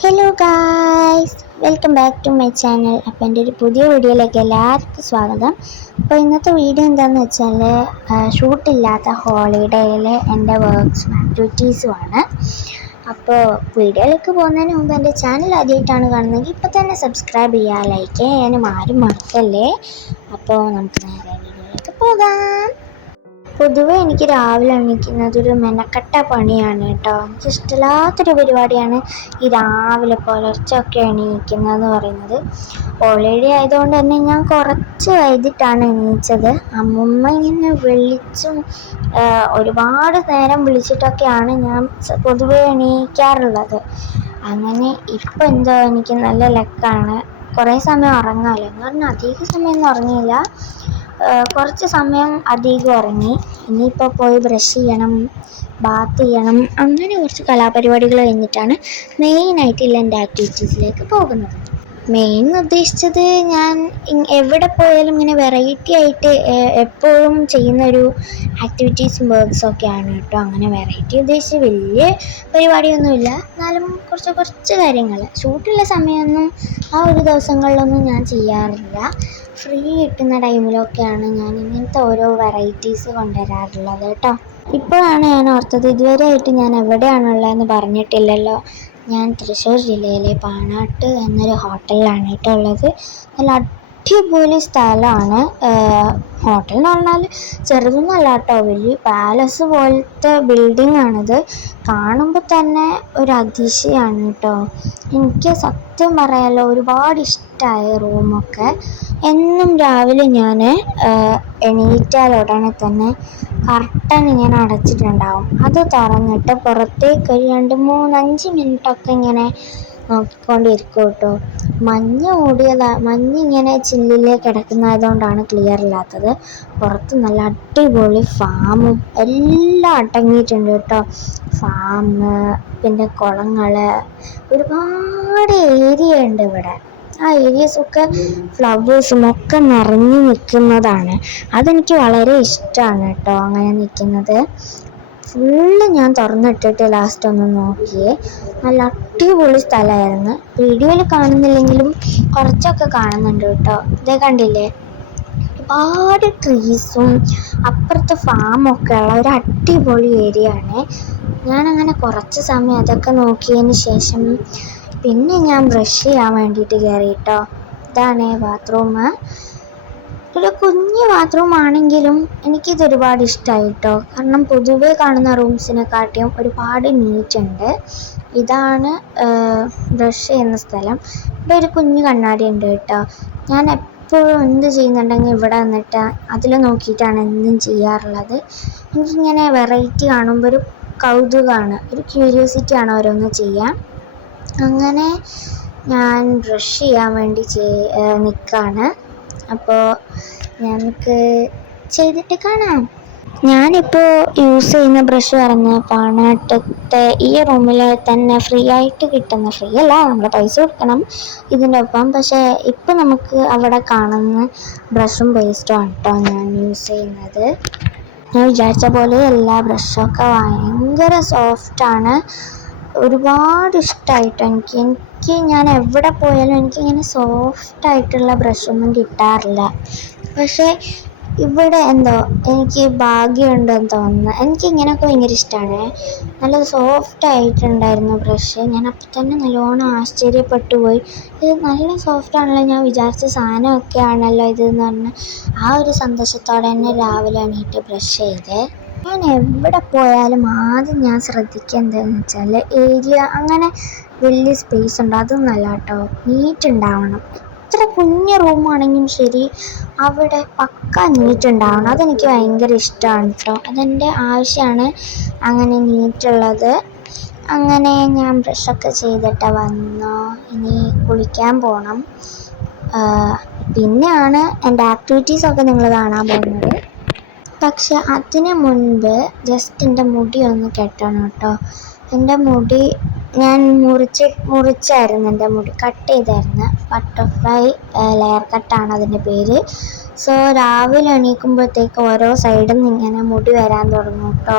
Hello guys, welcome back to my channel. അപ്പോൾ എൻ്റെ ഒരു പുതിയ വീഡിയോയിലേക്ക് എല്ലാവർക്കും സ്വാഗതം. അപ്പോൾ ഇന്നത്തെ വീഡിയോ എന്താണെന്ന് വെച്ചാൽ ഷൂട്ടില്ലാത്ത ഹോളിഡേയിൽ എൻ്റെ വർക്ക്സും ആക്ടിവിറ്റീസുമാണ്. അപ്പോൾ വീഡിയോയിലേക്ക് പോകുന്നതിന് മുമ്പ് എൻ്റെ ചാനൽ ആദ്യമായിട്ടാണ് കാണുന്നതെങ്കിൽ ഇപ്പോൾ തന്നെ സബ്സ്ക്രൈബ് ചെയ്യുക, ലൈക്ക് ചെയ്യാനും ആരും മറക്കല്ലേ. അപ്പോൾ നമുക്ക് നേരെ വീഡിയോയിലേക്ക് പോകാം. പൊതുവെ എനിക്ക് രാവിലെ എണീക്കുന്നത് ഒരു മെനക്കെട്ട പണിയാണ് കേട്ടോ. എനിക്ക് ഇഷ്ടമില്ലാത്തൊരു പരിപാടിയാണ് ഈ രാവിലെ പുലർച്ചയൊക്കെ എണീക്കുന്നതെന്ന് പറയുന്നത്. ഹോളിഡേ ആയതുകൊണ്ട് തന്നെ ഞാൻ കുറച്ച് വൈകിട്ടാണ് എണീച്ചത്. അമ്മൂമ്മ ഇങ്ങനെ വിളിച്ചും ഒരുപാട് നേരം വിളിച്ചിട്ടൊക്കെയാണ് ഞാൻ പൊതുവെ എണീക്കാറുള്ളത്. അങ്ങനെ ഇപ്പം എന്തോ എനിക്ക് നല്ല ലക്കാണ്. കുറേ സമയം ഉറങ്ങാമല്ലോ എന്ന് പറഞ്ഞാൽ അധിക സമയമൊന്നും ഉറങ്ങിയില്ല, കുറച്ച് സമയം അധികം ഉറങ്ങി. ഇനിയിപ്പോൾ പോയി ബ്രഷ് ചെയ്യണം, ബാത്ത് ചെയ്യണം, അങ്ങനെ കുറച്ച് കലാപരിപാടികൾ കഴിഞ്ഞിട്ടാണ് മെയിനായിട്ടുള്ള എൻ്റെ ആക്ടിവിറ്റീസിലേക്ക് പോകുന്നത്. മെയിൻ ഉദ്ദേശിച്ചത് ഞാൻ എവിടെ പോയാലും ഇങ്ങനെ വെറൈറ്റി ആയിട്ട് എപ്പോഴും ചെയ്യുന്നൊരു ആക്ടിവിറ്റീസും വർക്ക്സും ഒക്കെയാണ് കേട്ടോ. അങ്ങനെ വെറൈറ്റി ഉദ്ദേശിച്ച് വലിയ പരിപാടിയൊന്നുമില്ല, എന്നാലും കുറച്ച് കാര്യങ്ങൾ ഷൂട്ടുള്ള സമയമൊന്നും ആ ഒരു ദിവസങ്ങളിലൊന്നും ഞാൻ ചെയ്യാറില്ല. ഫ്രീ കിട്ടുന്ന ടൈമിലൊക്കെയാണ് ഞാൻ ഇങ്ങനത്തെ ഓരോ വെറൈറ്റീസ് കൊണ്ടുവരാറുള്ളത് കേട്ടോ. ഇപ്പോഴാണ് ഞാൻ ഓർത്തത്, ഇതുവരെയായിട്ട് ഞാൻ എവിടെയാണുള്ളതെന്ന് പറഞ്ഞിട്ടില്ലല്ലോ. ഞാൻ തൃശ്ശൂർ ജില്ലയിലെ പാണാട്ട് എന്നൊരു ഹോട്ടലിലാണ് കേട്ടോ ഉള്ളത്. നല്ല അടിപൊളി സ്ഥലമാണ്. ഹോട്ടൽ എന്ന് പറഞ്ഞാൽ ചെറുതൊന്നുമല്ല കേട്ടോ, വലിയ പാലസ് പോലത്തെ ബിൽഡിംഗ് ആണിത്. കാണുമ്പോൾ തന്നെ ഒരു അതിശയമാണ് കേട്ടോ. എനിക്ക് സത്യം പറയാലോ ഒരുപാട് ഇഷ്ടമായ റൂമൊക്കെ. എന്നും രാവിലെ ഞാൻ എണീറ്റാൽ ഉടനെ തന്നെ കർട്ടൻ ഇങ്ങനെ അടച്ചിട്ടുണ്ടാവും. അത് തുറന്നിട്ട് പുറത്തേക്ക് ഒരു 2-3-5 മിനിറ്റൊക്കെ ഇങ്ങനെ നോക്കിക്കൊണ്ടിരിക്കും കേട്ടോ. മഞ്ഞിങ്ങനെ ചില്ലിൽ കിടക്കുന്നതുകൊണ്ടാണ് ക്ലിയർ ഇല്ലാത്തത്. പുറത്ത് നല്ല അടിപൊളി ഫാമും എല്ലാം അടങ്ങിയിട്ടുണ്ട് കേട്ടോ. ഫാം, പിന്നെ കുളങ്ങൾ, ഒരുപാട് ഏരിയ ഉണ്ട് ഇവിടെ. ആ ഏരിയസൊക്കെ ഫ്ലവേഴ്സും ഒക്കെ നിറഞ്ഞു നിൽക്കുന്നതാണ്. അതെനിക്ക് വളരെ ഇഷ്ടമാണ് കേട്ടോ, അങ്ങനെ നിൽക്കുന്നത്. ഫുള്ള് ഞാൻ തുറന്നിട്ടിട്ട് ലാസ്റ്റ് ഒന്ന് നോക്കിയേ. നല്ല അടിപൊളി സ്ഥലമായിരുന്നു. വീഡിയോയിൽ കാണുന്നില്ലെങ്കിലും കുറച്ചൊക്കെ കാണുന്നുണ്ട് കേട്ടോ. ഇതേ കണ്ടില്ലേ, ഒരുപാട് ട്രീസും അപ്പുറത്തെ ഫാമൊക്കെ ഉള്ള ഒരു അടിപൊളി ഏരിയ ആണ്. ഞാനങ്ങനെ കുറച്ച് സമയം അതൊക്കെ നോക്കിയതിന് ശേഷം പിന്നെ ഞാൻ ബ്രഷ് ചെയ്യാൻ വേണ്ടിയിട്ട് കയറി കേട്ടോ. ഇതാണ് ബാത്റൂം. ഒരു കുഞ്ഞ് ബാത്റൂം ആണെങ്കിലും എനിക്കിത് ഒരുപാട് ഇഷ്ടമായി കേട്ടോ. കാരണം പൊതുവേ കാണുന്ന റൂംസിനെക്കാട്ടിയും ഒരുപാട് നീറ്റുണ്ട്. ഇതാണ് ബ്രഷ് ചെയ്യുന്ന സ്ഥലം. ഇവിടെ ഒരു കുഞ്ഞു കണ്ണാടി ഉണ്ട് കേട്ടോ. ഞാൻ എപ്പോഴും എന്ത് ചെയ്യുന്നുണ്ടെങ്കിൽ ഇവിടെ വന്നിട്ട് അതിൽ നോക്കിയിട്ടാണ് എന്തും ചെയ്യാറുള്ളത്. എനിക്കിങ്ങനെ വെറൈറ്റി കാണുമ്പോൾ ഒരു കൗതുകമാണ്, ഒരു ക്യൂരിയോസിറ്റിയാണ് ഓരോന്ന് ചെയ്യാൻ. അങ്ങനെ ഞാൻ ബ്രഷ് ചെയ്യാൻ വേണ്ടി നിൽക്കുകയാണ്. അപ്പോൾ ഞങ്ങൾക്ക് ചെയ്തിട്ട് കാണാം. ഞാനിപ്പോൾ യൂസ് ചെയ്യുന്ന ബ്രഷ് പറഞ്ഞ പാണാട്ടത്തെ ഈ റൂമിൽ തന്നെ ഫ്രീ ആയിട്ട് കിട്ടുന്ന, ഫ്രീ അല്ല, നമ്മൾ പൈസ കൊടുക്കണം ഇതിൻ്റെ ഒപ്പം. പക്ഷേ ഇപ്പം നമുക്ക് അവിടെ കാണുന്ന ബ്രഷും പേസ്റ്റും ആണ് കേട്ടോ ഞാൻ യൂസ് ചെയ്യുന്നത്. ഞാൻ വിചാരിച്ച പോലെ എല്ലാ ബ്രഷൊക്കെ ഭയങ്കര സോഫ്റ്റാണ്. ഒരുപാട് ഇഷ്ടമായിട്ടോ എനിക്ക് ഞാൻ എവിടെ പോയാലും എനിക്കിങ്ങനെ സോഫ്റ്റായിട്ടുള്ള ബ്രഷൊന്നും കിട്ടാറില്ല. പക്ഷേ ഇവിടെ എന്തോ എനിക്ക് ഭാഗ്യമുണ്ടെന്ന് തോന്നുന്നു. എനിക്കിങ്ങനെയൊക്കെ ഭയങ്കര ഇഷ്ടമാണ്. നല്ല സോഫ്റ്റായിട്ടുണ്ടായിരുന്നു ബ്രഷ്. ഞാൻ അപ്പം തന്നെ നല്ലോണം ആശ്ചര്യപ്പെട്ടു പോയി. ഇത് നല്ല സോഫ്റ്റാണല്ലോ, ഞാൻ വിചാരിച്ച സാധനമൊക്കെ ആണല്ലോ ഇതെന്ന് പറഞ്ഞ് ആ ഒരു സന്തോഷത്തോടെ തന്നെ രാവിലെ എണീറ്റ് ബ്രഷ് ചെയ്തേ. ഞാൻ എവിടെ പോയാലും ആദ്യം ഞാൻ ശ്രദ്ധിക്കുക എന്താണെന്ന് വെച്ചാൽ ഏരിയ അങ്ങനെ വലിയ സ്പേസ് ഉണ്ടോ അതൊന്നല്ല കേട്ടോ, നീറ്റ് ഉണ്ടാവണം. എത്ര കുഞ്ഞ് റൂമാണെങ്കിലും ശരി അവിടെ പക്ക നീറ്റ് ഉണ്ടാവണം. അതെനിക്ക് ഭയങ്കര ഇഷ്ടമാണ് കേട്ടോ. അതെൻ്റെ ആവശ്യമാണ് അങ്ങനെ നീറ്റുള്ളത്. അങ്ങനെ ഞാൻ ബ്രഷൊക്കെ ചെയ്തിട്ട് വന്നു. ഇനി കുളിക്കാൻ പോകണം. പിന്നെയാണ് എൻ്റെ ആക്ടിവിറ്റീസൊക്കെ നിങ്ങൾ കാണാൻ പോകുന്നത്. പക്ഷെ അതിന് മുൻപ് ജസ്റ്റ് എൻ്റെ മുടി ഒന്ന് കെട്ടണം കേട്ടോ. എൻ്റെ മുടി ഞാൻ മുറിച്ചായിരുന്നു എൻ്റെ മുടി, കട്ട് ചെയ്തായിരുന്നു. ബട്ടർഫ്ലൈ ലെയർ കട്ടാണ് അതിൻ്റെ പേര്. സോ രാവിലെ എണീക്കുമ്പോഴത്തേക്ക് ഓരോ സൈഡിൽ നിന്ന് ഇങ്ങനെ മുടി വരാൻ തുടങ്ങും കേട്ടോ.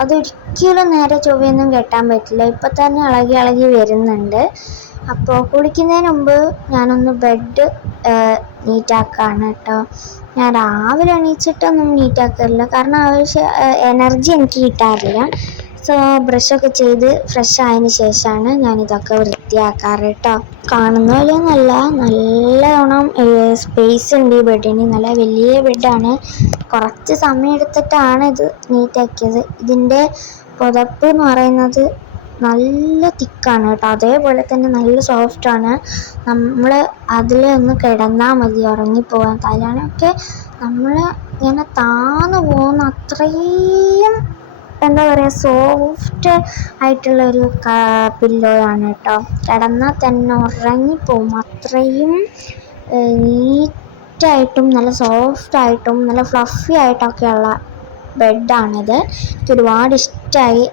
അതൊരിക്കലും നേരെ ചൊവ്വയൊന്നും കെട്ടാൻ പറ്റില്ല, ഇപ്പം തന്നെ ഇളകി ഇളകി വരുന്നുണ്ട്. അപ്പോൾ കുളിക്കുന്നതിന് മുമ്പ് ഞാനൊന്ന് ബെഡ് നീറ്റാക്കുകയാണ് കേട്ടോ. ഞാൻ രാവിലെ എണീച്ചിട്ടൊന്നും നീറ്റാക്കാറില്ല, കാരണം ആവശ്യം എനർജി എനിക്ക് കിട്ടാറില്ല. സോ ബ്രഷൊക്കെ ചെയ്ത് ഫ്രഷ് ആയതിന് ശേഷമാണ് ഞാനിതൊക്കെ വൃത്തിയാക്കാറ് കേട്ടോ. കാണുന്ന പോലെയൊന്നുമല്ല, നല്ലവണ്ണം സ്പേസ് ഉണ്ട് ഈ ബെഡിന്. നല്ല വലിയ ബെഡാണ്. കുറച്ച് സമയം എടുത്തിട്ടാണ് ഇത് നീറ്റാക്കിയത്. ഇതിൻ്റെ പുതപ്പ് എന്ന് പറയുന്നത് നല്ല തിക്കാണ് കേട്ടോ, അതേപോലെ തന്നെ നല്ല സോഫ്റ്റാണ്. നമ്മൾ അതിൽ ഒന്ന് കിടന്നാൽ മതി ഉറങ്ങിപ്പോകാൻ. തലയാണൊക്കെ നമ്മൾ ഇങ്ങനെ താന്നു പോകുന്ന അത്രയും എന്താ പറയുക, സോഫ്റ്റ് ആയിട്ടുള്ളൊരു പില്ലോയാണ് കേട്ടോ. കിടന്നാൽ തന്നെ ഉറങ്ങിപ്പോവും, അത്രയും നീറ്റായിട്ടും നല്ല സോഫ്റ്റായിട്ടും നല്ല ഫ്ലഫി ആയിട്ടൊക്കെയുള്ള ബെഡാണിത്. എനിക്ക് ഒരുപാട് ഇഷ്ടമായി.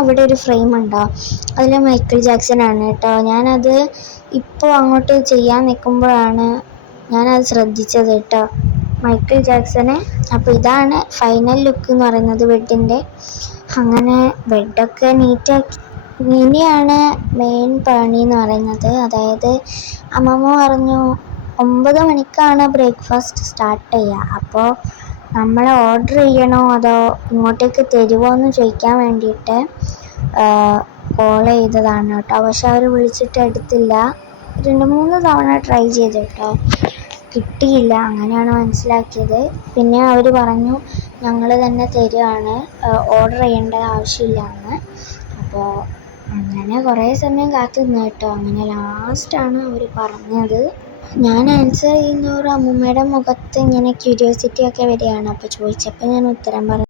അവിടെ ഒരു ഫ്രെയിം ഉണ്ടോ, അതിൽ മൈക്കിൾ ജാക്സൺ ആണ് കേട്ടോ. ഞാനത് ഇപ്പോൾ അങ്ങോട്ട് ചെയ്യാൻ നിൽക്കുമ്പോഴാണ് ഞാനത് ശ്രദ്ധിച്ചത് കേട്ടോ, മൈക്കിൾ ജാക്സനെ. അപ്പോൾ ഇതാണ് ഫൈനൽ ലുക്ക് എന്ന് പറയുന്നത് ബെഡിൻ്റെ. അങ്ങനെ ബെഡൊക്കെ നീറ്റാക്കി ഇനിയാണ് മെയിൻ പണി എന്ന് പറയുന്നത്. അതായത് അമ്മമ്മ പറഞ്ഞു 9 മണിക്കാണ് ബ്രേക്ക്ഫാസ്റ്റ് സ്റ്റാർട്ട് ചെയ്യുക. അപ്പോൾ നമ്മൾ ഓർഡർ ചെയ്യണോ അതോ ഇങ്ങോട്ടേക്ക് തരുമോ എന്ന് ചോദിക്കാൻ വേണ്ടിയിട്ട് കോൾ ചെയ്തതാണ് കേട്ടോ. പക്ഷെ അവർ വിളിച്ചിട്ട് എടുത്തില്ല. 2-3 തവണ ട്രൈ ചെയ്തു കേട്ടോ, കിട്ടിയില്ല. അങ്ങനെയാണ് മനസ്സിലാക്കിയത്. പിന്നെ അവർ പറഞ്ഞു ഞങ്ങൾ തന്നെ തരുവാണ്, ഓർഡർ ചെയ്യേണ്ട ആവശ്യമില്ല എന്ന്. അപ്പോൾ അങ്ങനെ കുറേ സമയം കാത്തു നിന്നു കേട്ടോ. അങ്ങനെ ലാസ്റ്റാണ് അവർ പറഞ്ഞത്. ഞാൻ ആൻസർ ചെയ്യുന്നവർ അമ്മൂമ്മയുടെ മുഖത്ത് ഇങ്ങനെ ക്യൂരിയോസിറ്റി ഒക്കെ വരികയാണ്. അപ്പോൾ ചോദിച്ചപ്പോൾ ഞാൻ ഉത്തരം പറഞ്ഞു.